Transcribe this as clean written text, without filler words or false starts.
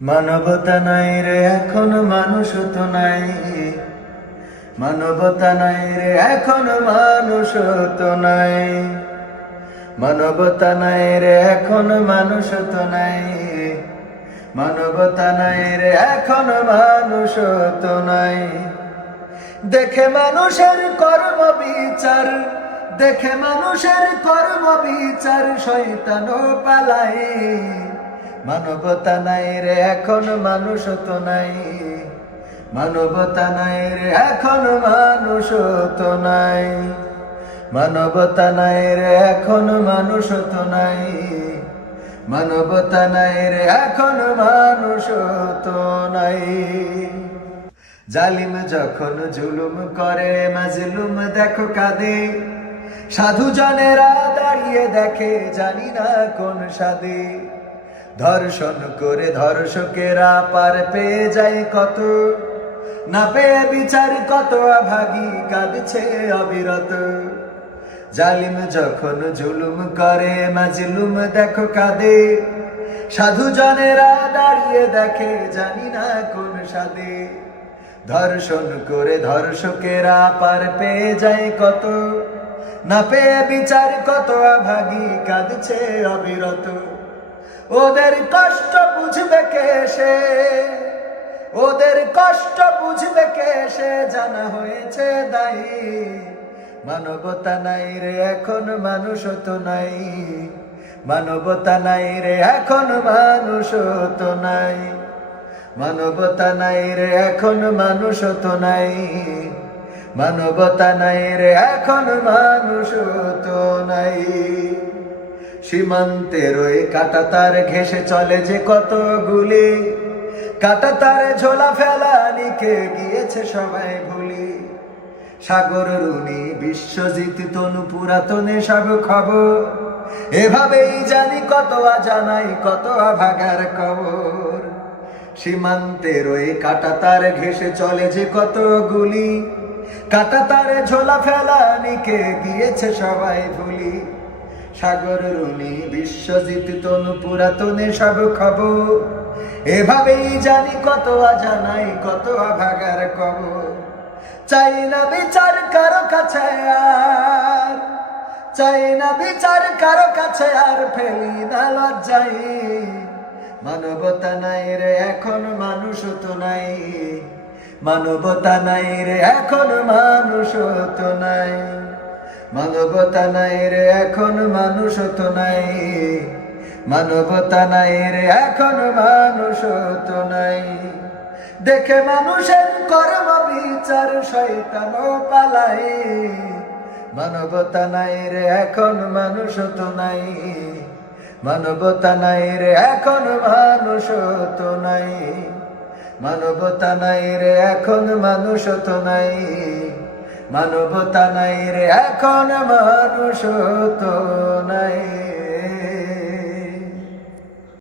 মানবতা নাই রে এখন মানুষ তো নাই, মানবতা নাই রে এখন মানুষ তো নাই, মানবতা নাই রে এখন মানুষ তো নাই, মানবতা নাই রে এখন মানুষ তো নাই। দেখে মানুষের কর্ম বিচার, দেখে মানুষের কর্ম বিচার শয়তানও পালায়। মানবতা নাই রে এখন মানুষ তো নাই, মানবতা নাই রে এখন মানুষ তো নাই, মানবতা নাই রে এখন মানুষ তো নাই, মানবতা নাই রে এখন মানুষ তো নাই। জালিম যখন জুলুম করে মাজলুম দেখো কাঁদে, সাধু জনেরা দাঁড়িয়ে দেখে জানি না কোন সাদে। ধর্ষণ করে ধর্ষকেরা পার পেয়ে যায় কত, না পেয়ে বিচার কত অভাগী কাঁদছে অবিরত। জালিম যখন জুলুম করে মাজলুম দেখো কাঁদে, সাধু জনেরা দাঁড়িয়ে দেখে জানি না কোন সাদে। ধর্ষণ করে ধর্ষকেরা পার পেয়ে যায় কত, না পেয়ে বিচার কত অভাগী কাঁদছে অবিরত। ওদের কষ্ট বুঝবে কে সে, ওদের কষ্ট বুঝবে কে সে জানা হয়েছে দায়ী। মানবতা নাই রে এখন মানুষ তো নাই, মানবতা নাই রে এখন মানুষ তো নাই, মানবতা নাই রে এখন মানুষ তো নাই, মানবতা নাই রে এখন মানুষ তো নাই। সীমান্তের ওই কাঁটাতার ঘেঁষে চলে যে কত গুলি, কাঁটাতারে ঝোলা ফেলা নিকে গিয়েছে সবাই ভুলি। সাগর রুনি বিশ্বজিৎ তনু পুরাতনে সব খবর, এভাবেই জানি কত জানাই কত ভাগার কবর। সীমান্তের ওই কাঁটাতার ঘেঁষে চলে যে কত গুলি, কাঁটাতারে ঝোলা ফেলা নিকে গিয়েছে সবাই ভুলি। সাগর রুনি বিশ্বজিৎ তনু পুরাতনে সব খবর, এভাবেই জানি কত জানাই কত ভাগার কবর। চাই না বিচার কারো কাছে আর, চাই না বিচার কারো কাছে আর, ফেলি না লজ্জাই। মানবতা নাই রে এখন মানুষ তো নাই, মানবতা নাই রে এখন মানুষ তো নাই, মানবতা নাই রে এখন মানুষ তো নাই, মানবতা নাই রে এখন মানুষ তো নাই। দেখে মানুষের কর্ম বিচার শয়তানও পালায়। মানবতা নাই রে এখন মানুষ তো নাই, মানবতা নাই রে এখন মানুষ তো নাই, মানবতা নাই রে এখন মানুষ তো নাই, মানবতা নাই রে এখন মানুষ তো নাই।